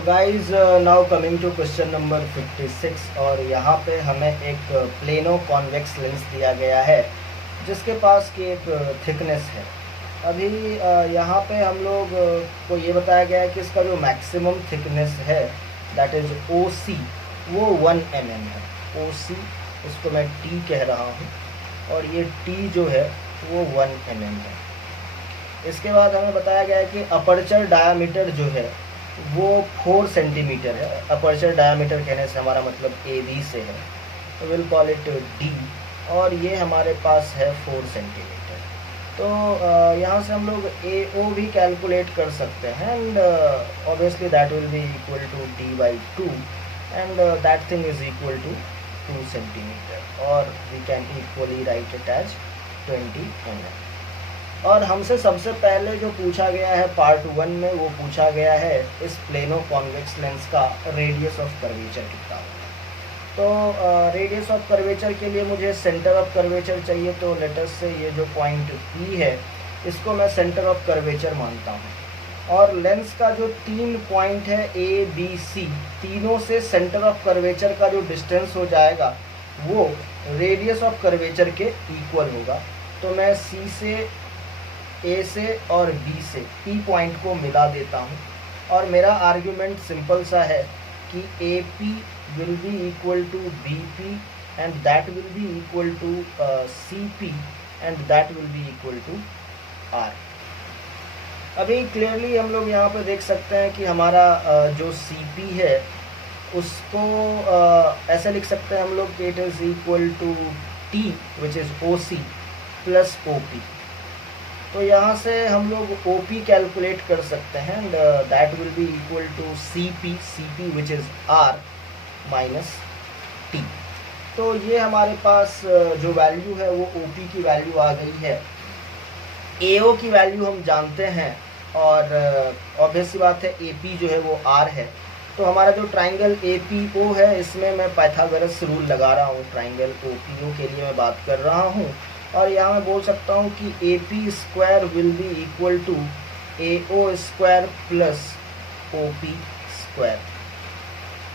तो guys now coming to question number 56 और यहाँ पे हमें एक प्लेनो कॉन्वेक्स लेंस दिया गया है जिसके पास की एक थिकनेस है। अभी यहाँ पे हम लोग को ये बताया गया है कि इसका जो मैक्सिमम थिकनेस है दैट इज़ OC वो 1 mm है। OC इसको मैं T कह रहा हूँ और ये T जो है वो 1 mm है। इसके बाद हमें बताया गया है कि अपर्चर डायामीटर जो है वो 4 सेंटीमीटर है। अपर्चर डायामीटर कहने से हमारा मतलब AB से है, तो विल कॉल इट D और ये हमारे पास है 4 सेंटीमीटर। तो यहाँ से हम लोग AO भी कैलकुलेट कर सकते हैं and obviously that will be equal to D/2 and that thing is equal to 2 centimetre और we can equally write it as 20 mm। और हमसे सबसे पहले जो पूछा गया है पार्ट 1 में वो पूछा गया है इस प्लेनो कॉन्वेक्स लेंस का रेडियस ऑफ कर्वेचर कितना होगा। तो रेडियस ऑफ कर्वेचर के लिए मुझे सेंटर ऑफ कर्वेचर चाहिए, तो लेटस से ये जो पॉइंट P है इसको मैं सेंटर ऑफ कर्वेचर मानता हूँ और लेंस का जो 3 पॉइंट है ABC, तीनों से सेंटर ऑफ कर्वेचर का जो डिस्टेंस हो जाएगा वो रेडियस ऑफ कर्वेचर के इक्वल होगा। तो मैं C से A से और B से P पॉइंट को मिला देता हूँ और मेरा आर्ग्यूमेंट सिंपल सा है कि AP will be equal to BP and that will be equal to CP and that will be equal to R। अभी क्लियरली हम लोग यहाँ पे देख सकते हैं कि हमारा जो CP है उसको ऐसे लिख सकते हैं हम लोग कि it is equal to T which is OC plus OP। तो यहाँ से हम लोग OP कैलकुलेट कर सकते हैं and that will be equal to CP which is R minus T। तो ये हमारे पास जो वैल्यू है वो OP की वैल्यू आ गई है। AO की वैल्यू हम जानते हैं और ऑब्वियस सी बात है AP जो है वो R है। तो हमारा जो ट्राइंगल APO है इसमें मैं पाइथागोरस रूल लगा रहा हूँ, ट्राइंगल OPO के लिए मैं बात कर रहा हूँ और यहाँ मैं बोल सकता हूँ कि AP square will be equal to AO square plus OP square.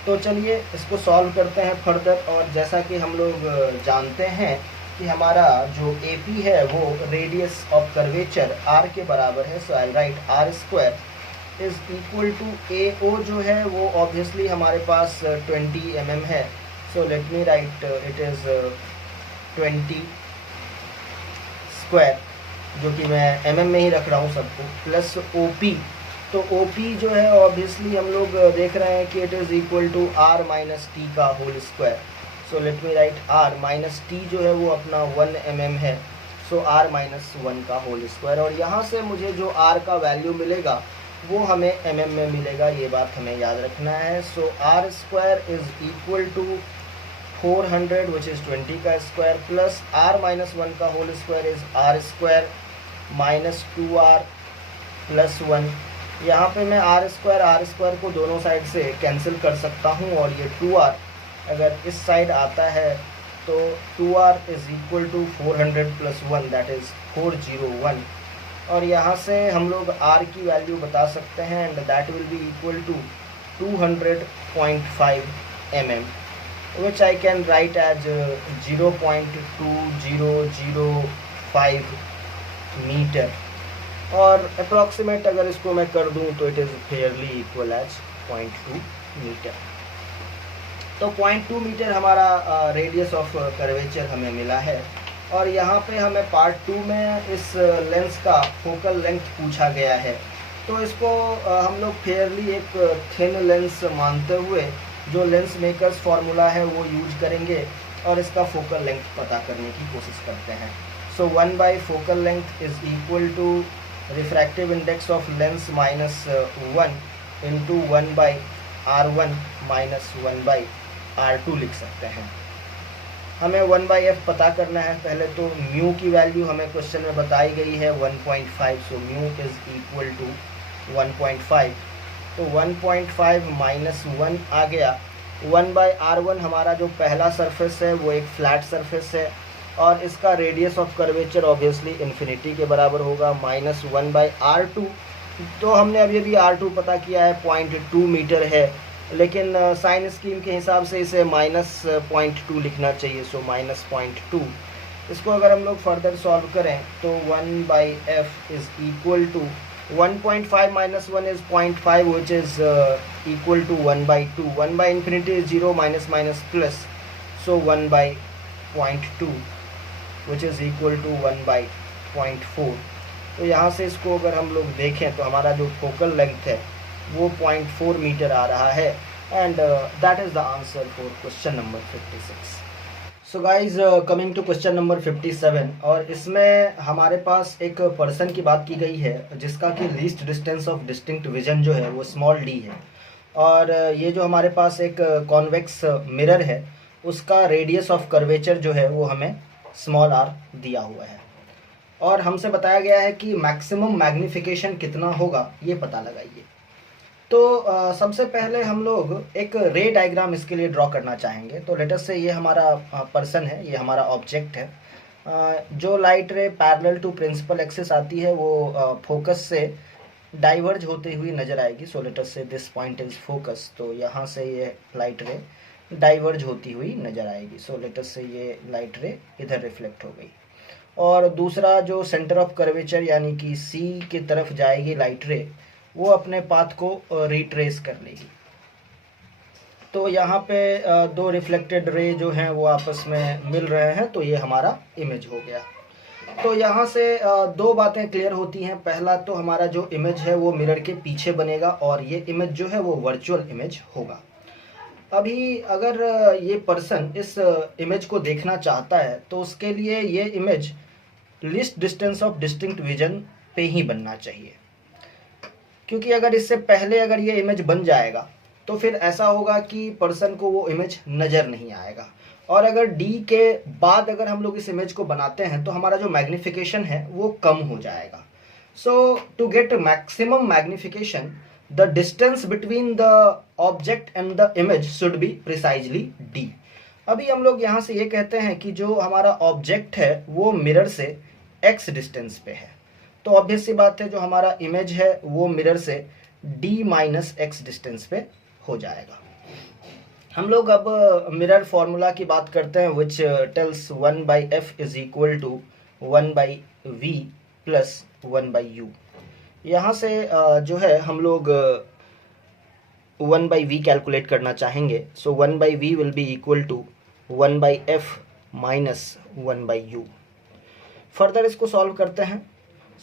तो चलिए इसको सॉल्व करते हैं फर्दर और जैसा कि हम लोग जानते हैं कि हमारा जो AP है वो रेडियस ऑफ कर्वेचर R के बराबर है, so I write R square is equal to AO जो है वो ऑब्वियसली हमारे पास 20 mm है। सो let me right it is 20 square जो कि मैं mm में ही रख रहा हूँ सबको, प्लस OP। तो OP जो है ऑब्वियसली हम लोग देख रहे हैं कि it is equal to R minus T का whole square. So let me write R minus T जो है वो अपना 1 mm है, सो R माइनस 1 का होल स्क्वायर और यहाँ से मुझे जो R का वैल्यू मिलेगा वो हमें mm में मिलेगा, ये बात हमें याद रखना है। So R square is equal to 400 which is 20 का स्क्वायर प्लस R माइनस 1 का whole square is R square minus 2R plus 1। यहाँ पे मैं R स्क्वायर को दोनों साइड से कैंसिल कर सकता हूँ और ये 2R अगर इस साइड आता है तो 2R is equal to 400 plus 1 that is 401 और यहाँ से हम लोग R की वैल्यू बता सकते हैं and that will be equal to 200.5 mm which I can write as 0.2005 metre और अप्रॉक्सीमेट अगर इसको मैं कर दूं तो it is fairly equal as 0.2 metre. तो 0.2 मीटर हमारा रेडियस ऑफ कर्वेचर हमें मिला है और यहाँ पे हमें पार्ट 2 में इस लेंस का फोकल लेंथ पूछा गया है। तो इसको हम लोग फेयरली एक थिन लेंस मानते हुए जो लेंस मेकर्स फार्मूला है वो यूज करेंगे और इसका फोकल लेंथ पता करने की कोशिश करते हैं। So 1 by focal length is equal to refractive index of lens minus 1 into 1 by R1 minus 1 by R2 लिख सकते हैं। हमें 1 बाई F पता करना है। पहले तो म्यू की वैल्यू हमें क्वेश्चन में बताई गई है 1.5, so mu is equal to 1.5। तो 1.5 माइनस 1 आ गया। 1 बाई R1 हमारा जो पहला सरफेस है वो एक फ्लैट सरफेस है और इसका radius of curvature obviously infinity के बराबर होगा, माइनस 1 बाई R2 तो हमने अभी अभी R2 पता किया है 0.2 मीटर है, लेकिन साइन स्कीम के हिसाब से इसे -0.2 लिखना चाहिए, सो -0.2। इसको अगर हम लोग फर्दर सॉल्व करें तो 1/f is equal to 1.5 minus 1 is 0.5 which is equal to 1/2। 1 by infinity is 0 minus minus plus, so 1/0.2 which is equal to 1/0.4। तो यहाँ से इसको अगर हम लोग देखें तो हमारा जो फोकल लेंथ है वो 0.4 मीटर आ रहा है, and that is the answer for question number 56। So guys, coming to question number 57, और इसमें हमारे पास एक पर्सन की बात की गई है जिसका कि least distance of distinct vision जो है वो स्मॉल डी है, और ये जो हमारे पास एक कॉन्वेक्स मिरर है उसका रेडियस ऑफ कर्वेचर जो है वो हमें स्मॉल आर दिया हुआ है, और हमसे बताया गया है कि मैक्सिमम मैग्नीफिकेशन कितना होगा ये पता लगाइए। तो सबसे पहले हम लोग एक रे डायग्राम इसके लिए ड्रॉ करना चाहेंगे। तो लेट अस से ये हमारा पर्सन है, ये हमारा ऑब्जेक्ट है। जो light ray parallel to principal axis आती है वो फोकस से डाइवर्ज होती हुई नज़र आएगी। सो लेट अस से दिस पॉइंट इज फोकस, तो यहाँ से ये लाइट रे डाइवर्ज होती हुई नज़र आएगी। सो लेट अस से ये लाइट रे इधर रिफ्लेक्ट हो गई, और दूसरा जो सेंटर ऑफ कर्वेचर यानी कि सी की तरफ जाएगी लाइट रे, वो अपने पाथ को रिट्रेस कर लेगी। तो यहाँ पे दो रिफ्लेक्टेड रे जो हैं वो आपस में मिल रहे हैं, तो ये हमारा इमेज हो गया। तो यहाँ से दो बातें क्लियर होती हैं। पहला तो हमारा जो इमेज है वो मिरर के पीछे बनेगा, और ये इमेज जो है वो वर्चुअल इमेज होगा। अभी अगर ये पर्सन इस इमेज को देखना चाहता है तो उसके लिए ये image least distance of distinct vision पे ही बनना चाहिए, क्योंकि अगर इससे पहले अगर ये इमेज बन जाएगा तो फिर ऐसा होगा कि पर्सन को वो इमेज नज़र नहीं आएगा, और अगर D के बाद अगर हम लोग इस इमेज को बनाते हैं तो हमारा जो मैग्नीफिकेशन है वो कम हो जाएगा। So to get maximum magnification the distance between the object and the image should be precisely D। अभी हम लोग यहाँ से ये कहते हैं कि जो हमारा ऑब्जेक्ट है वो मिरर से x डिस्टेंस पे है, तो ऑब्वियस सी बात है जो हमारा इमेज है वो मिरर से D माइनस एक्स डिस्टेंस पे हो जाएगा। हम लोग अब मिरर फॉर्मूला की बात करते हैं, which tells 1/f is equal to 1/v plus 1/u। यहाँ से जो है हम लोग 1/v कैलकुलेट करना चाहेंगे। So 1/v will be equal to 1/f minus 1/u। Further इसको सॉल्व करते हैं।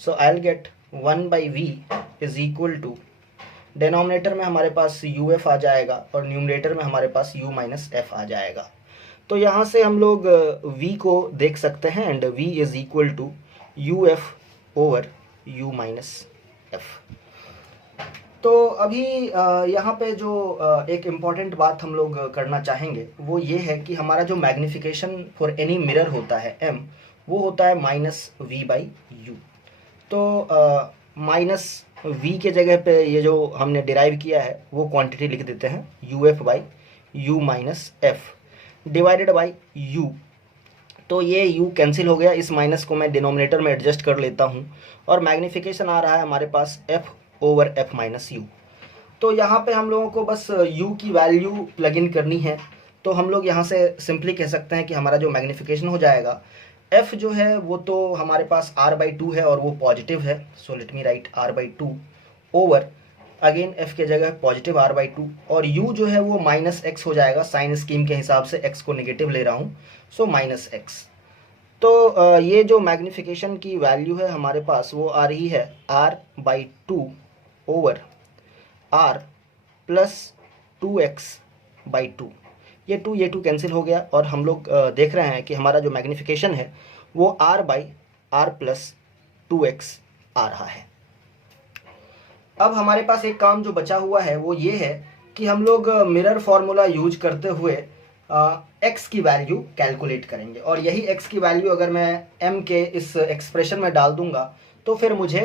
So I will get 1/v is equal to, denominator में हमारे पास uf आ जाएगा और न्यूमरेटर में हमारे पास u माइनस f आ जाएगा। तो यहाँ से हम लोग v को देख सकते हैं, and v is equal to uf over u minus f। तो अभी यहाँ पे जो एक इम्पॉर्टेंट बात हम लोग करना चाहेंगे वो ये है कि हमारा जो मैग्नीफिकेशन फॉर एनी मिरर होता है m, वो होता है -v/u। तो माइनस v के जगह पे ये जो हमने डिराइव किया है वो क्वांटिटी लिख देते हैं uf/u minus f divided by u। तो ये u कैंसिल हो गया, इस माइनस को मैं डिनोमिनेटर में एडजस्ट कर लेता हूँ, और मैग्नीफिकेशन आ रहा है हमारे पास f over f minus u। तो यहाँ पे हम लोगों को बस u की वैल्यू प्लग इन करनी है। तो हम लोग यहाँ से सिंपली कह सकते हैं कि हमारा जो मैग्नीफिकेशन हो जाएगा, f जो है वो तो हमारे पास r/2 है और वो पॉजिटिव है। सो let me right r/2 over, again f के जगह पॉजिटिव r/2, और u जो है वो -x हो जाएगा। साइन स्कीम के हिसाब से x को नेगेटिव ले रहा हूँ, सो -x। तो ये जो मैग्नीफिकेशन की वैल्यू है हमारे पास वो आ रही है r/2 over r plus 2x/2। ये 2 कैंसिल हो गया, और हम लोग देख रहे हैं कि हमारा जो मैग्नीफिकेशन है वो r/r प्लस 2x आ रहा है। अब हमारे पास एक काम जो बचा हुआ है वो ये है कि हम लोग मिरर फॉर्मूला यूज करते हुए x की वैल्यू कैलकुलेट करेंगे, और यही x की वैल्यू अगर मैं m के इस एक्सप्रेशन में डाल दूंगा तो फिर मुझे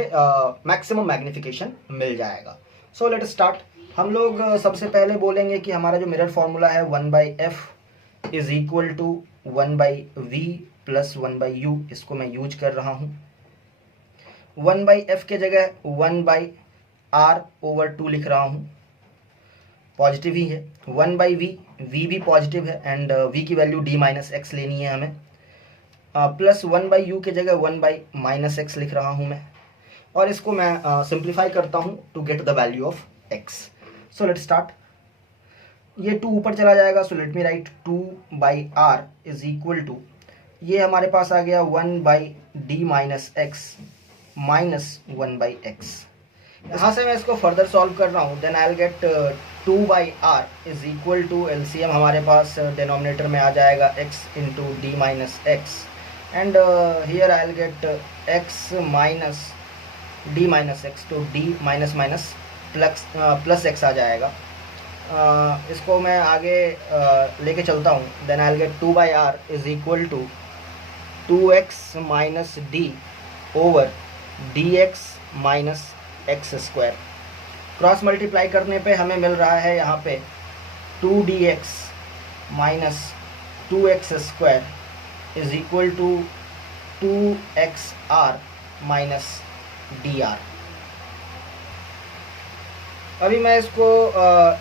मैक्सिमम मैग्नीफिकेशन मिल जाएगा। So let start. हम लोग सबसे पहले बोलेंगे कि हमारा जो मिरर फॉर्मूला है 1/f is equal to 1/v plus 1/u, इसको मैं यूज कर रहा हूँ। 1/f के जगह 1/, r/2 लिख रहा हूँ, पॉजिटिव ही है। 1/v, v भी पॉजिटिव है एंड v की वैल्यू d माइनस एक्स लेनी है हमें। प्लस 1/u की जगह 1/-x लिख रहा हूँ मैं, और इसको मैं सिंप्लीफाई करता हूँ to get the value of x। So let start. ये 2 ऊपर चला जाएगा, so let me write 2/r is equal to, ये हमारे पास आ गया 1/d minus x minus 1/x। यहाँ से मैं इसको फर्दर सॉल्व कर रहा हूँ, then I will get 2/r is equal to, LCM हमारे पास डिनोमिनेटर में आ जाएगा x into d minus x, and here I will get x minus d minus x, तो d minus minus plus x आ जाएगा। इसको मैं आगे लेके चलता हूँ, then I will get 2/r is equal to 2x minus d over dx minus x square. Cross multiply करने पे हमें मिल रहा है यहाँ पे 2dx minus 2x square is equal to 2xr minus dr। अभी मैं इसको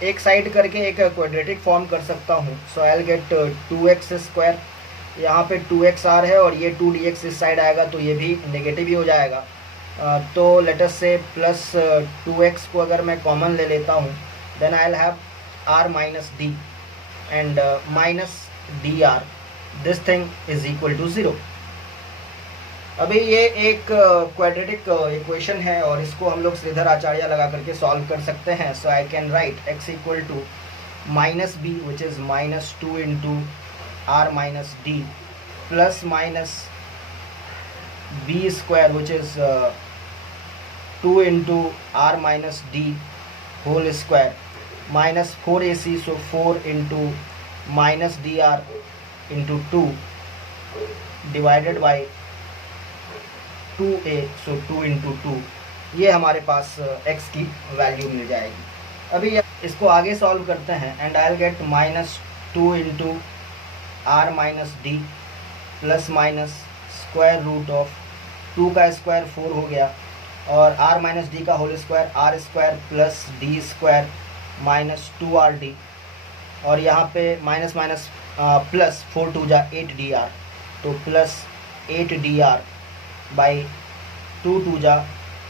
एक साइड करके एक क्वाड्रेटिक फॉर्म कर सकता हूँ, so I will get 2x square, यहाँ पे 2xr है और ये 2dx इस साइड आएगा तो ये भी नेगेटिव ही हो जाएगा। तो लेट अस से प्लस 2x को अगर मैं कॉमन ले लेता हूँ, then I will have r minus d and minus d r, this thing is equal to 0। अभी ये एक क्वाड्रेटिक इक्वेशन है और इसको हम लोग श्रीधर आचार्य लगा करके सॉल्व कर सकते हैं। So I can write x equal to minus b which is minus 2 into r minus d plus minus b square which is 2 into r minus d whole square minus 4ac, so 4 into minus d r into 2 divided by 2a, so 2 into 2, ये हमारे पास x की value मिल जाएगी। अभी इसको आगे solve करते हैं and I will get minus 2 into r minus d plus minus square root of 2 का स्क्वायर 4 हो गया और r माइनस डी का whole square r square plus d square minus 2rd, और यहाँ पे माइनस माइनस प्लस 4 2 जा 8dr, तो प्लस 8dr बाई 2 2 जा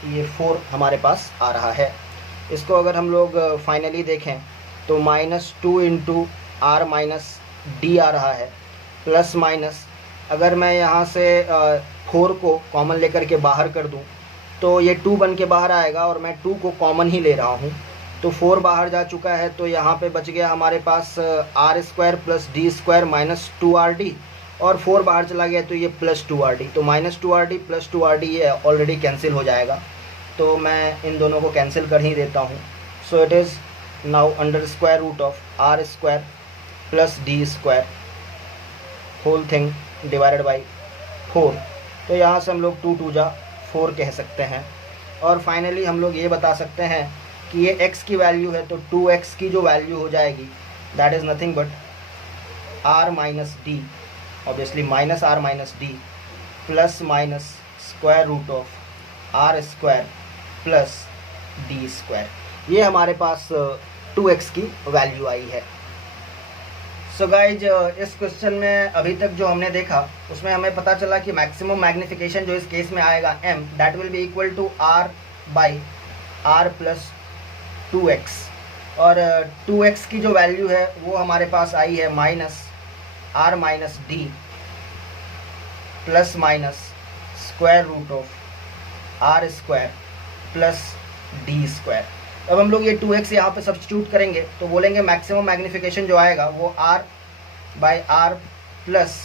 ये 4 हमारे पास आ रहा है। इसको अगर हम लोग फाइनली देखें तो minus 2 into r minus d आ रहा है, प्लस माइनस अगर मैं यहाँ से 4 को कॉमन लेकर के बाहर कर दूँ तो ये 2 बन के बाहर आएगा और मैं 2 को कॉमन ही ले रहा हूँ, तो 4 बाहर जा चुका है, तो यहाँ पे बच गया हमारे पास r square plus d square minus 2rd, और 4 बाहर चला गया तो ये प्लस 2rd, तो माइनस 2rd प्लस 2rd ये ऑलरेडी कैंसिल हो जाएगा, तो मैं इन दोनों को कैंसिल कर ही देता हूँ। So it is now under square root of r square plus d square whole thing divided by 4, तो यहाँ से हम लोग 2 2 जा 4 कह सकते हैं। और फाइनली हम लोग ये बता सकते हैं कि ये x की वैल्यू है, तो 2x की जो वैल्यू हो जाएगी that is nothing but r minus d, obviously minus r minus d plus minus square root of r square plus d square, ये हमारे पास 2x की वैल्यू आई है। सो गाइज इस क्वेश्चन में अभी तक जो हमने देखा उसमें हमें पता चला कि मैक्सिमम मैग्नीफिकेशन जो इस केस में आएगा m, that will be equal to r by r plus 2x, और 2x की जो वैल्यू है वो हमारे पास आई है minus r minus d plus minus square root of r square plus d square. अब हम लोग ये 2x यहाँ पे सब्स्टिट्यूट करेंगे तो बोलेंगे मैक्सिमम मैग्नीफिकेशन जो आएगा वो r बाई r प्लस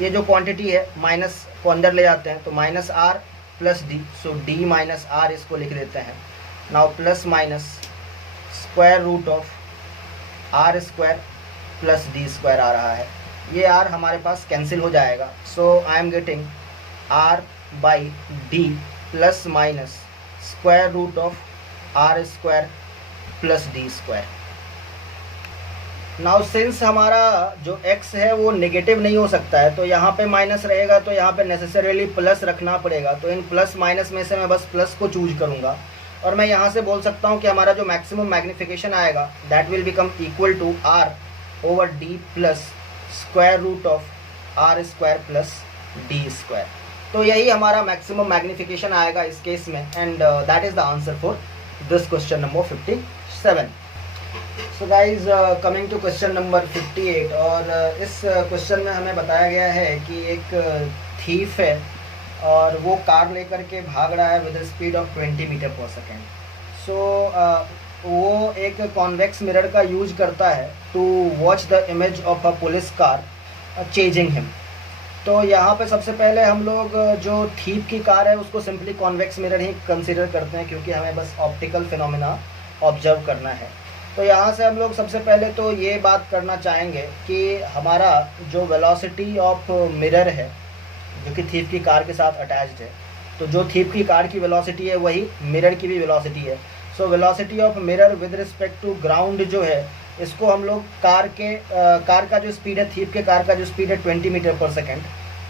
ये जो क्वांटिटी है माइनस को अंदर ले जाते हैं तो minus r plus d, so d minus r इसको लिख देते हैं। Now plus minus square root of r square plus d square आ रहा है, ये r हमारे पास कैंसिल हो जाएगा, so I am getting r by d plus minus square root of r square plus d square. Now since हमारा जो x है वो नेगेटिव नहीं हो सकता है, तो यहाँ पे माइनस रहेगा तो यहाँ पे नेसेसरीली प्लस रखना पड़ेगा, तो इन प्लस माइनस में से मैं बस प्लस को चूज करूँगा, और मैं यहाँ से बोल सकता हूँ कि हमारा जो मैक्सिमम मैग्नीफिकेशन आएगा that will become equal to r over d plus square root of r square plus d square. तो यही हमारा मैक्सिमम मैग्नीफिकेशन आएगा इस केस में, and that is the answer for this question number 57। So guys coming to question number 58, और इस question में हमें बताया गया है कि एक थीफ है और वो कार लेकर के भाग रहा है with speed of 20 metre per second. सो वो एक कॉन्वेक्स मिरर का यूज करता है to watch the image of a police car chasing him. तो यहाँ पे सबसे पहले हम लोग जो थीप की कार है उसको सिंपली कॉन्वेक्स मिरर ही कंसीडर करते हैं, क्योंकि हमें बस ऑप्टिकल फिनोमेना ऑब्जर्व करना है। तो यहाँ से हम लोग सबसे पहले तो ये बात करना चाहेंगे कि हमारा जो वेलोसिटी ऑफ मिरर है जो कि थीप की कार के साथ अटैच्ड है, तो जो थीप की कार की वेलोसिटी है वही मिरर की भी वेलोसिटी है। So velocity of mirror with respect to ground जो है, इसको हम लोग कार का जो स्पीड है, थीप के कार का जो स्पीड है 20 मीटर पर सेकेंड,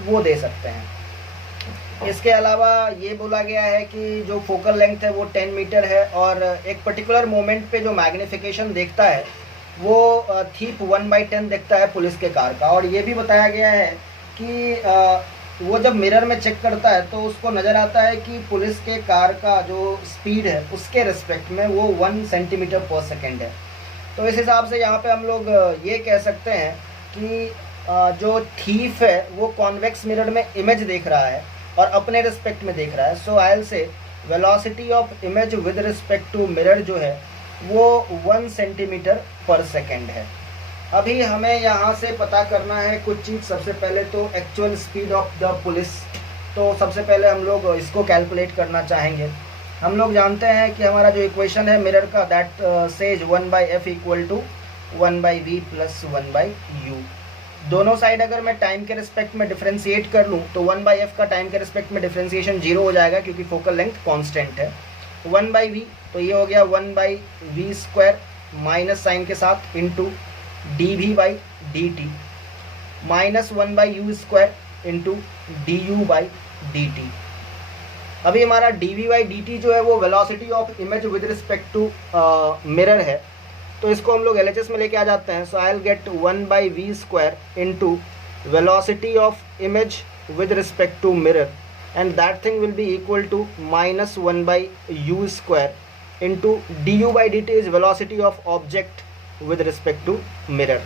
वो दे सकते हैं। इसके अलावा ये बोला गया है कि जो फोकल लेंथ है वो 10 मीटर है, और एक पर्टिकुलर मोमेंट पे जो मैग्नीफिकेशन देखता है वो थीप 1/10 देखता है पुलिस के कार का। और ये भी बताया गया है कि वो जब मिरर में चेक करता है तो उसको नज़र आता है कि पुलिस के कार का जो स्पीड है उसके रिस्पेक्ट में वो 1 सेंटीमीटर पर सेकेंड है। तो इस हिसाब से यहाँ पे हम लोग ये कह सकते हैं कि जो थीफ है वो कॉन्वेक्स मिरर में इमेज देख रहा है और अपने रिस्पेक्ट में देख रहा है। So I will say velocity of image with respect to mirror जो है वो 1 सेंटीमीटर पर सेकेंड है। अभी हमें यहाँ से पता करना है कुछ चीज़। सबसे पहले तो actual speed of the police, तो सबसे पहले हम लोग इसको कैलकुलेट करना चाहेंगे। हम लोग जानते हैं कि हमारा जो इक्वेशन है मिरर का that says 1/f equal to 1/v plus 1/u। दोनों साइड अगर मैं टाइम के रिस्पेक्ट में डिफ्रेंशिएट कर लूँ तो 1/f का टाइम के रिस्पेक्ट में डिफ्रेंशिएशन 0 हो जाएगा, क्योंकि फोकल लेंथ कांस्टेंट है। 1/v तो ये हो गया 1/v स्क्वायर माइनस साइन के साथ into dv/dt minus 1/u square into du/dt। अभी हमारा dv/dt जो है वो velocity of image with respect to mirror है, तो इसको हम लोग LHS में लेके आ जाते हैं। So I will get 1/v square into velocity of image with respect to mirror, and that thing will be equal to minus 1/u square into du/dt is velocity of object with respect to mirror.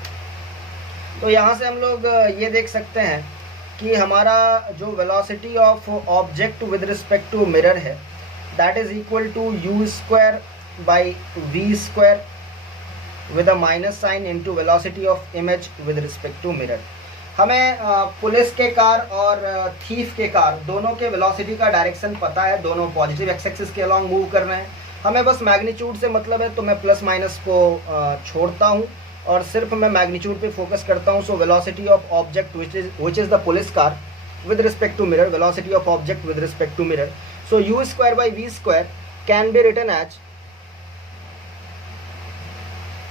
तो यहाँ से हम लोग ये देख सकते हैं कि हमारा जो velocity of object with respect to mirror है that is equal to u square by v square with a minus sign into velocity of image with respect to mirror. हमें पुलिस के कार और थीफ के car दोनों के velocity का direction पता है, दोनों पॉजिटिव एक्स एक्सिस के अलॉन्ग मूव कर रहे हैं। हमें बस मैग्नीट्यूड से मतलब है, तो मैं प्लस माइनस को छोड़ता हूँ और सिर्फ मैं मैग्नीट्यूड पे फोकस करता हूँ। So velocity of object which is the police car with respect to mirror, velocity of object with respect to mirror. So u square by v square can be written as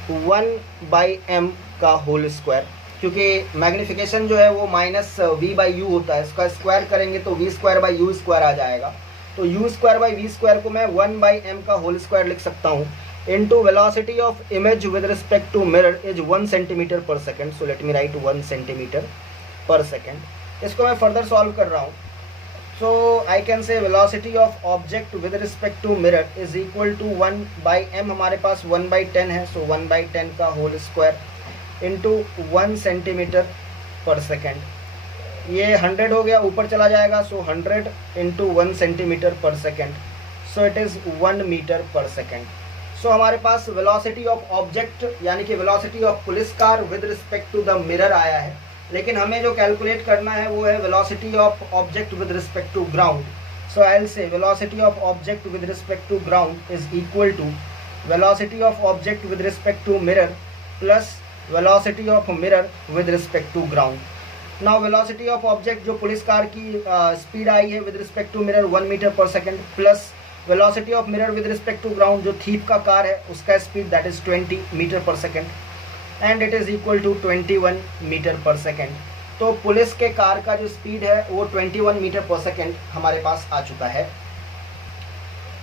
1/m का whole square, क्योंकि magnification जो है वो minus v/u होता है, इसका square करेंगे तो v square by u square आ जाएगा। तो u square by v square को मैं 1/m का होल स्क्वायर लिख सकता हूँ into velocity of image with respect to mirror is 1 centimetre per second. So let me write 1 centimetre per second. इसको मैं फर्दर सॉल्व कर रहा हूँ। So I can say velocity of object with respect to mirror is equal to 1/m, हमारे पास 1/10 है, so 1/10 का whole square into 1 centimetre per second. ये 100 हो गया, ऊपर चला जाएगा, so 100 into 1 centimetre per second, so it is 1 metre per second. सो हमारे पास वेलोसिटी ऑफ ऑब्जेक्ट यानी कि velocity of police car with respect to the mirror आया है, लेकिन हमें जो कैलकुलेट करना है वो है velocity of object with respect to ground. So I will say velocity of object with respect to ground is equal to velocity of object with respect to mirror plus velocity of mirror with respect to ground. Now velocity of object जो police car की speed आई है with respect to mirror 1 metre per second, plus velocity of mirror with respect to ground जो thief का car है उसका speed that is 20 metre per second, and it is equal to 21 metre per second. तो police के car का जो speed है वो 21 मीटर पर सेकेंड हमारे पास आ चुका है।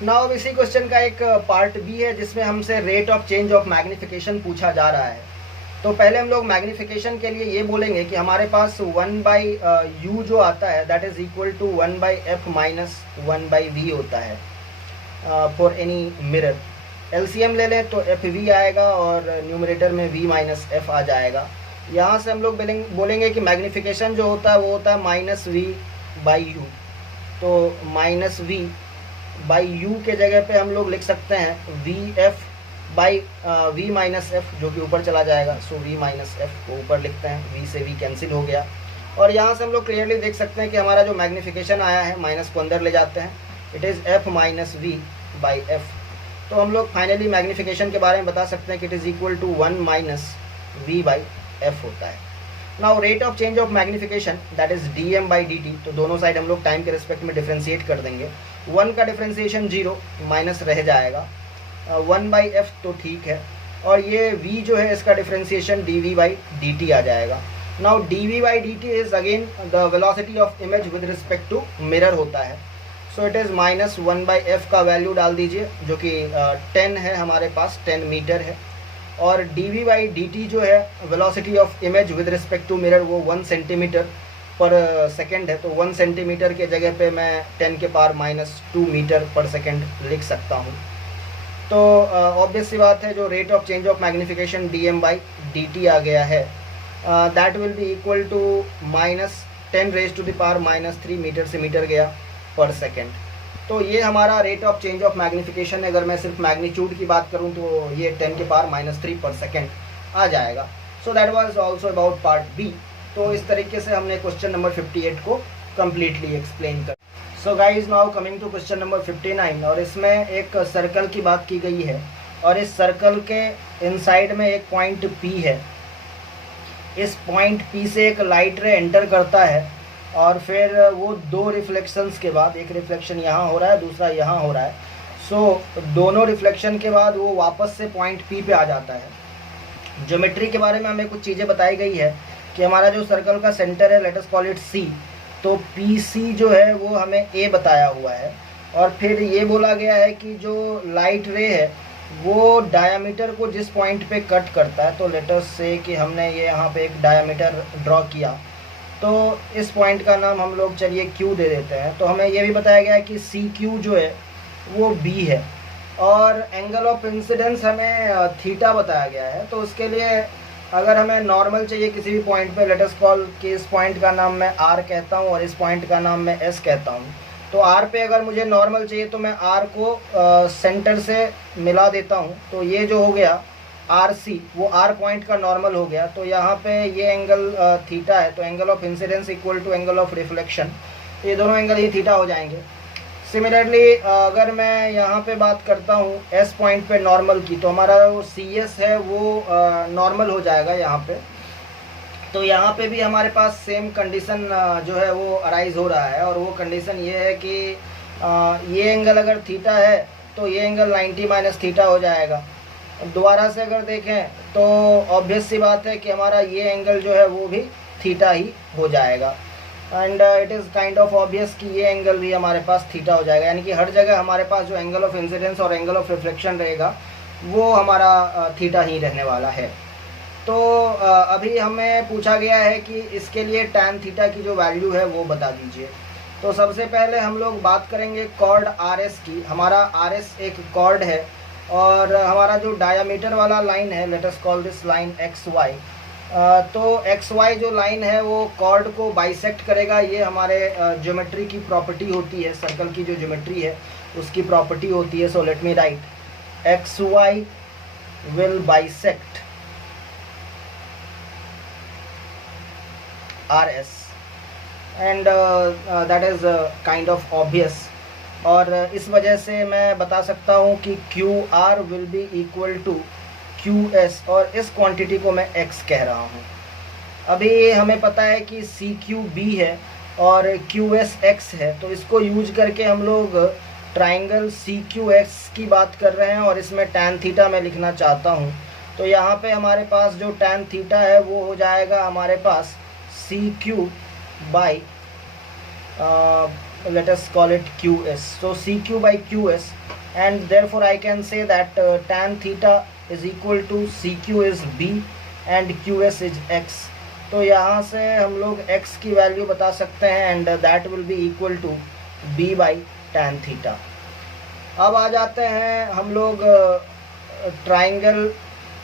नाउ अब इसी क्वेश्चन का एक पार्ट बी है जिसमें हमसे rate of change of magnification पूछा जा रहा है। तो पहले हम लोग मैग्निफिकेशन के लिए ये बोलेंगे कि हमारे पास 1/u जो आता है that is equal to 1/f minus 1/v होता है फॉर एनी मिरर। एलसीएम ले लें तो एफ वी आएगा और न्यूमरेटर में v माइनस एफ आ जाएगा। यहाँ से हम लोग बोलेंगे कि मैग्निफिकेशन जो होता है वो होता है माइनस वी बाई यू। तो माइनस वी बाई यू के जगह पे हम लोग लिख सकते हैं v f by v minus f, जो कि ऊपर चला जाएगा। सो वी माइनस एफ को ऊपर लिखते हैं, वी से वी कैंसिल हो गया। और यहाँ से हम लोग क्लियरली देख सकते हैं कि हमारा जो मैग्निफिकेशन आया है माइनस को अंदर ले जाते हैं, it is f minus v by f. तो हम लोग फाइनली मैग्निफिकेशन के बारे में बता सकते हैं कि it is equal to 1 minus v by f होता है। Now rate of change of magnification that is d m by d t. तो दोनों साइड हम लोग टाइम के रिस्पेक्ट में डिफ्रेंशिएट कर देंगे। 1 का डिफ्रेंशिएशन 0 माइनस रह जाएगा 1 बाई एफ, तो ठीक है। और ये v जो है इसका differentiation d v by d t आ जाएगा। Now d v by d t is again the velocity of image with respect to mirror होता है। सो इट इज़ माइनस 1/f का वैल्यू डाल दीजिए जो कि 10 है, हमारे पास 10 मीटर है। और डी बाई डी टी जो है velocity of image with respect to mirror वो 1 सेंटीमीटर पर सेकेंड है। तो 1 सेंटीमीटर के जगह पे मैं 10 के power minus 2 metre per second लिख सकता हूँ। तो ऑब्वियस सी बात है जो rate of change of magnification d m by d t आ गया है that will be equal to minus 10 raise to the power minus 3 metre से मीटर गया पर सेकेंड। तो ये हमारा rate of change of magnification है। अगर मैं सिर्फ मैग्नीट्यूड की बात करूं तो ये 10 के पावर माइनस 3 पर सेकेंड आ जाएगा। So that was also about part b. तो इस तरीके से हमने क्वेश्चन नंबर 58 को कम्प्लीटली एक्सप्लेन कर। So guys now coming to question number 59, और इसमें एक सर्कल की बात की गई है और इस सर्कल के इनसाइड में एक पॉइंट पी है। इस पॉइंट पी से एक लाइट रे एंटर करता है और फिर वो 2 रिफ्लेक्शंस के बाद, एक रिफ्लेक्शन यहाँ हो रहा है दूसरा यहाँ हो रहा है। सो दोनों रिफ्लेक्शन के बाद वो वापस से पॉइंट पी पे आ जाता है। ज्योमेट्री के बारे में हमें कुछ चीज़ें बताई गई है कि हमारा जो सर्कल का सेंटर है लेट अस कॉल इट सी, तो पी सी जो है वो हमें ए बताया हुआ है। और फिर ये बोला गया है कि जो लाइट रे है वो डायामीटर को जिस पॉइंट पे कट करता है, तो लेट अस से कि हमने ये यहाँ पे एक डायामीटर ड्रॉ किया, तो इस पॉइंट का नाम हम लोग चलिए Q दे देते हैं। तो हमें ये भी बताया गया है कि CQ जो है वो B है और एंगल ऑफ इंसिडेंस हमें थीटा बताया गया है। तो उसके लिए अगर हमें नॉर्मल चाहिए किसी भी पॉइंट पे, लेट अस कॉल कि इस पॉइंट का नाम मैं R कहता हूँ और इस पॉइंट का नाम मैं S कहता हूँ। तो R पे अगर मुझे नॉर्मल चाहिए तो मैं R को सेंटर से मिला देता हूँ। तो ये जो हो गया RC वो R पॉइंट का नॉर्मल हो गया। तो यहाँ पे ये एंगल थीटा है, तो angle of incidence equal to angle of reflection, ये दोनों एंगल ही थीटा हो जाएंगे। सिमिलरली अगर मैं यहाँ पे बात करता हूँ S पॉइंट पे नॉर्मल की, तो हमारा वो CS है वो नॉर्मल हो जाएगा यहाँ पे। तो यहाँ पे भी हमारे पास सेम कंडीशन जो है वो अराइज हो रहा है, और वो कंडीशन ये है कि ये एंगल अगर थीटा है तो ये एंगल 90 माइनस थीटा हो जाएगा। दोबारा से अगर देखें तो ऑब्वियस सी बात है कि हमारा ये एंगल जो है वो भी थीटा ही हो जाएगा। And it is kind of obvious कि ये एंगल भी हमारे पास थीटा हो जाएगा। यानी कि हर जगह हमारे पास जो एंगल ऑफ इंसिडेंस और एंगल ऑफ रिफ्लेक्शन रहेगा वो हमारा थीटा ही रहने वाला है। तो अभी हमें पूछा गया है कि इसके लिए टैन थीटा की जो वैल्यू है वो बता दीजिए। तो सबसे पहले हम लोग बात करेंगे कॉर्ड RS की। हमारा RS एक कॉर्ड है और हमारा जो डायामीटर वाला लाइन है, let us call this line XY। तो XY जो लाइन है वो कॉर्ड को बाइसेक्ट करेगा। ये हमारे ज्योमेट्री की प्रॉपर्टी होती है, सर्कल की जो ज्योमेट्री है उसकी प्रॉपर्टी होती है। सो let me right XY will bisect RS and that is kind of obvious. और इस वजह से मैं बता सकता हूँ कि QR will be equal to QS, और इस क्वांटिटी को मैं X कह रहा हूँ। अभी हमें पता है कि CQ B है और QS X है, तो इसको यूज करके हम लोग ट्राइंगल CQX की बात कर रहे हैं और इसमें टैन थीटा मैं लिखना चाहता हूँ। तो यहाँ पे हमारे पास जो टैन थीटा है वो हो जाएगा हमारे पास CQ by let us call it qs. So cq by qs, and therefore I can say that tan theta is equal to cq is b and qs is x. तो यहाँ से हम लोग x की वैल्यू बता सकते हैं and that will be equal to b by tan theta. अब आ जाते हैं हम लोग ट्राइंगल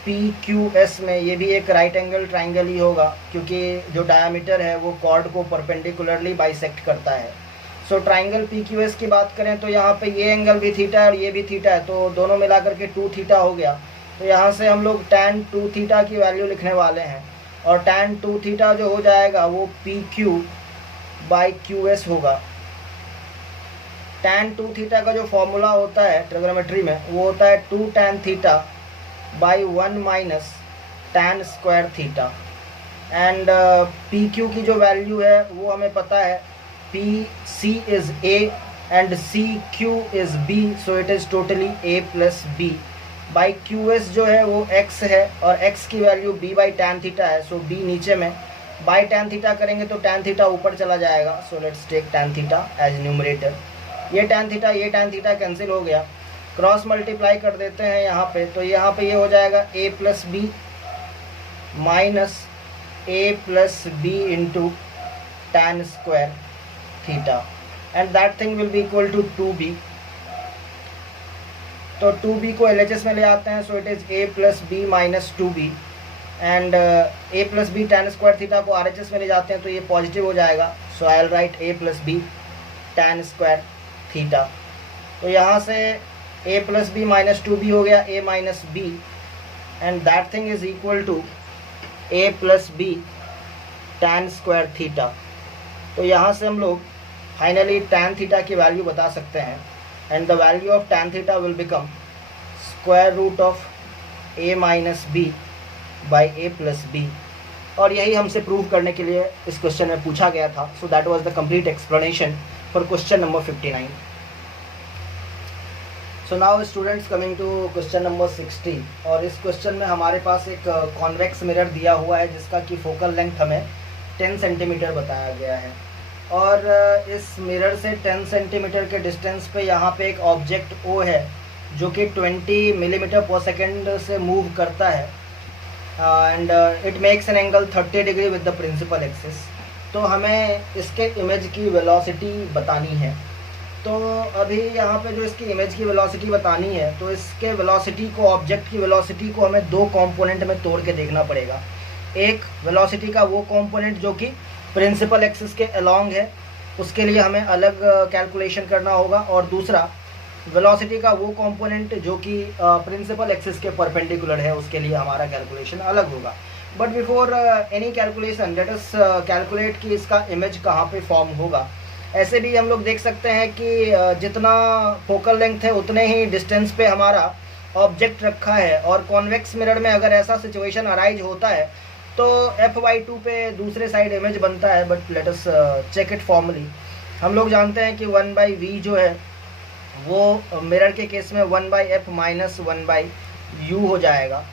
PQS में. ये भी एक राइट एंगल ट्राइंगल ही होगा क्योंकि जो डायमीटर है वो कॉर्ड को परपेंडिकुलरली बाइसेक्ट करता है. सो ट्राइंगल PQS की बात करें तो यहाँ पे ये एंगल भी थीटा है और ये भी थीटा है, तो दोनों मिलाकर के 2 थीटा हो गया. तो यहाँ से हम लोग tan 2 थीटा की वैल्यू लिखने वाले हैं और tan 2 थीटा जो हो जाएगा वो PQ बाई QS होगा. tan 2 थीटा का जो फॉर्मूला होता है ट्रिग्नोमेट्री में वो होता है 2 tan theta by 1 minus tan square theta. And PQ की जो वैल्यू है वो हमें पता है, PC is A and CQ is B, so it is totally A plus B by QS जो है वो X है और X की value B by tan theta है. सो B नीचे में बाई tan थीटा करेंगे तो tan थीटा ऊपर चला जाएगा. So let's take tan theta as numerator. ये tan थीटा कैंसिल हो गया. क्रॉस मल्टीप्लाई कर देते हैं यहाँ पे, तो यहाँ पे ये हो जाएगा a plus b minus a plus b into tan square theta and that thing will be equal to 2b. तो 2b को LHS में ले आते हैं, so it is a plus b minus 2b and a plus b tan square theta को RHS में ले जाते हैं तो ये पॉजिटिव हो जाएगा. So I will write a plus b tan square theta. तो यहाँ से a plus b minus 2b हो गया a minus b and that thing is equal to a plus b tan square theta. तो यहाँ से हम लोग फाइनली tan थीटा की वैल्यू बता सकते हैं and the value of tan theta will become square root of a minus b by a plus b. और यही हमसे प्रूव करने के लिए इस क्वेश्चन में पूछा गया था. So that was the complete explanation for question number 59. So now students coming to question number 60. और इस क्वेश्चन में हमारे पास एक कॉन्वेक्स मिरर दिया हुआ है जिसका कि फोकल लेंथ हमें 10 सेंटीमीटर बताया गया है और इस मिरर से 10 सेंटीमीटर के डिस्टेंस पे यहाँ पे एक ऑब्जेक्ट O है जो कि 20 मिलीमीटर पर सेकेंड से मूव करता है and it makes an angle 30 degree with the principal axis. तो हमें इसके इमेज की वेलोसिटी बतानी है. तो अभी यहाँ पे जो इसकी इमेज की वेलोसिटी बतानी है तो इसके वेलोसिटी को, ऑब्जेक्ट की वेलोसिटी को हमें 2 कंपोनेंट में तोड़ के देखना पड़ेगा. एक वेलोसिटी का वो कंपोनेंट जो कि प्रिंसिपल एक्सिस के अलोंग है, उसके लिए हमें अलग कैलकुलेशन करना होगा, और दूसरा वेलोसिटी का वो कंपोनेंट जो कि प्रिंसिपल एक्सिस के परपेंडिकुलर है, उसके लिए हमारा कैलकुलेशन अलग होगा. But before any calculation let us calculate कि इसका इमेज कहाँ पे फॉर्म होगा. ऐसे भी हम लोग देख सकते हैं कि जितना फोकल लेंथ है उतने ही डिस्टेंस पे हमारा ऑब्जेक्ट रखा है, और कॉन्वेक्स मिरर में अगर ऐसा सिचुएशन अराइज होता है तो f/2 पे दूसरे साइड इमेज बनता है. But let us check it formally. हम लोग जानते हैं कि 1/v जो है वो मिरर के केस में 1/f माइनस 1/u हो जाएगा.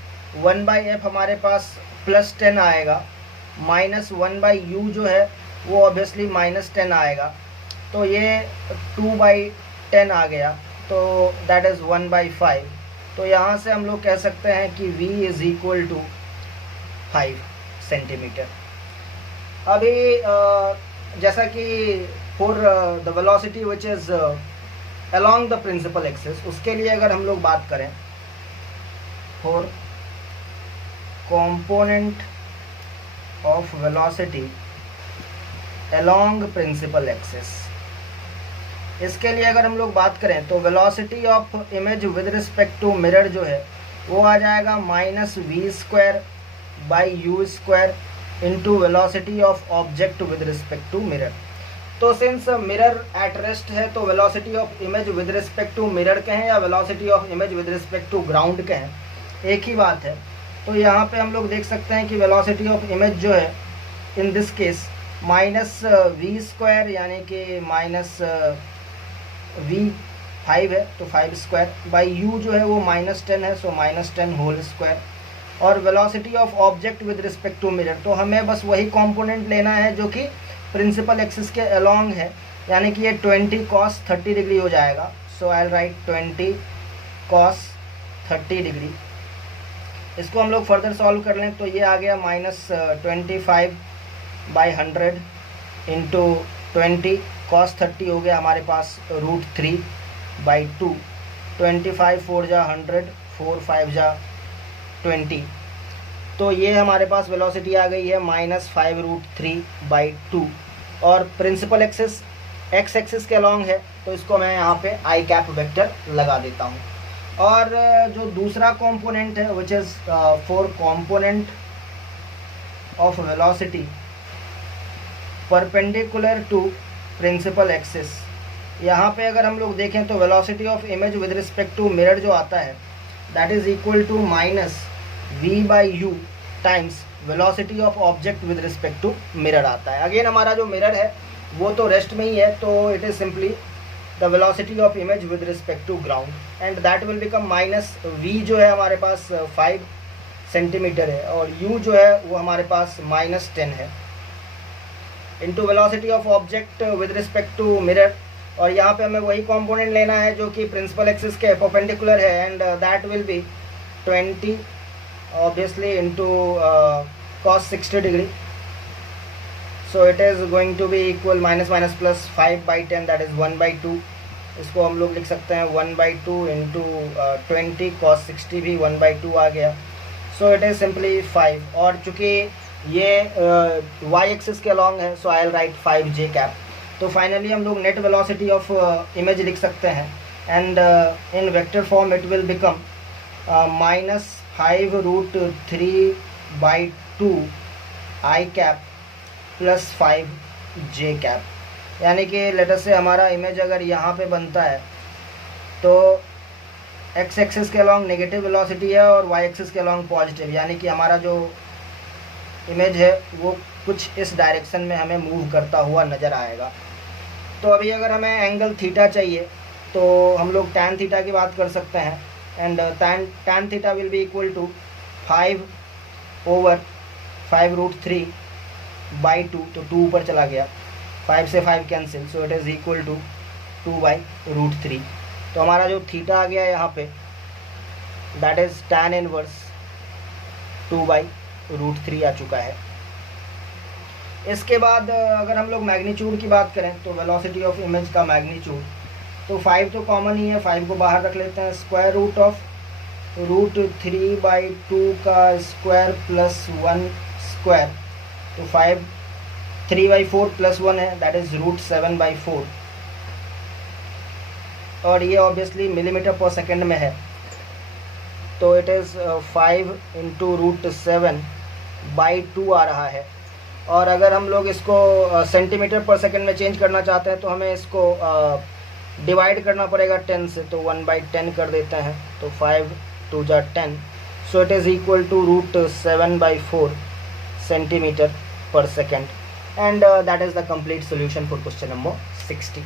1/f हमारे पास प्लस 10 आएगा, माइनस 1/u जो है वो ऑब्वियसली माइनस 10 आएगा. तो ये 2/10 आ गया, तो दैट इज़ 1/5. तो यहाँ से हम लोग कह सकते हैं कि v is equal to 5 centimetre. अभी जैसा कि for the velocity which is along the principal axis, उसके लिए अगर हम लोग बात करें for component of velocity along principal axis, इसके लिए अगर हम लोग बात करें तो velocity of image with respect to mirror जो है वो आ जाएगा minus v square by u square into velocity of object with respect to mirror. तो सिंस मिरर एट रेस्ट है तो velocity of image with respect to mirror कहें या velocity of image with respect to ground कहें, एक ही बात है. तो यहाँ पे हम लोग देख सकते हैं कि वेलोसिटी ऑफ इमेज जो है in this case minus v square यानी कि माइनस वी 5 है तो 5 स्क्वायर बाई यू जो है वो माइनस 10 है, सो माइनस 10 होल स्क्वायर. और velocity of object with respect to mirror, तो हमें बस वही कंपोनेंट लेना है जो कि प्रिंसिपल एक्सिस के अलोंग है, यानी कि ये 20 cos 30 डिग्री हो जाएगा। So I will write 20 cos 30 degree. इसको हम लोग फर्दर सॉल्व कर लें तो ये आ गया -25/100 इंटू 20 cos 30 हो गया हमारे पास √3/2। 25 4 जा 100, 4 5 जा 20। तो ये हमारे पास वेलोसिटी आ गई है -5√3/2। और प्रिंसिपल एक्सिस एक्स एक्सिस के अलॉन्ग है, तो इसको मैं यहाँ पे आई कैप वेक्टर लगा देता हूँ। और जो दूसरा कंपोनेंट है which is for component of velocity perpendicular to principal axis, यहाँ पे अगर हम लोग देखें तो velocity of image with respect to mirror जो आता है that is equal to -v/u times velocity of object with respect to mirror आता है। अगेन हमारा जो मिरर है वो तो रेस्ट में ही है, तो it is simply the velocity of image with respect to ground and that will become -v जो है हमारे पास 5 सेंटीमीटर है और u जो है वो हमारे पास -10 है into velocity of object with respect to mirror. और यहाँ पे हमें वही कंपोनेंट लेना है जो कि प्रिंसिपल एक्सिस के परपेंडिकुलर है and that will be 20 obviously into cos 60 degree. So it is going to be equal -+5/10 that is 1/2। इसको हम लोग लिख सकते हैं 1/2 इंटू 20 cos 60 भी 1/2 आ गया। So it is simply 5। और चूँकि ये y एक्सिस के अलॉन्ग है so I will write 5j cap. तो फाइनली हम लोग नेट वेलोसिटी ऑफ इमेज लिख सकते हैं and in vector form it will become -5√3/2 i cap plus 5j cap. यानी कि लेटर से हमारा इमेज अगर यहाँ पे बनता है तो x एक्सिस के अलॉन्ग नेगेटिव वेलोसिटी है और y एक्सिस के अलॉन्ग पॉजिटिव, यानी कि हमारा जो इमेज है वो कुछ इस डायरेक्शन में हमें मूव करता हुआ नज़र आएगा। तो अभी अगर हमें एंगल थीटा चाहिए तो हम लोग tan थीटा की बात कर सकते हैं and tan theta will be equal to 5/5√3/2। तो 2 ऊपर चला गया, 5 से 5 cancel, so it is equal to 2/√3। तो हमारा जो थीटा आ गया यहाँ पे दैट इज़ tan इनवर्स 2/√3 आ चुका है। इसके बाद अगर हम लोग मैग्नीट्यूड की बात करें तो वेलोसिटी ऑफ इमेज का मैग्नीट्यूड, तो 5 तो कॉमन ही है, 5 को बाहर रख लेते हैं। स्क्वायर रूट ऑफ √3/2 का स्क्वायर प्लस 1 स्क्वायर, तो 3/4 प्लस 1 है दैट इज़ √7/4। और ये ऑब्वियसली मिलीमीटर पर सेकेंड में है, तो इट इज़ 5 इंटू √7/2 आ रहा है। और अगर हम लोग इसको सेंटीमीटर पर सेकेंड में चेंज करना चाहते हैं तो हमें इसको डिवाइड करना पड़ेगा 10 से, तो 1/10 कर देते हैं, तो 5 2 जा 10। So it is equal to √7/4 centimetre per second and that is the complete solution for question number 60।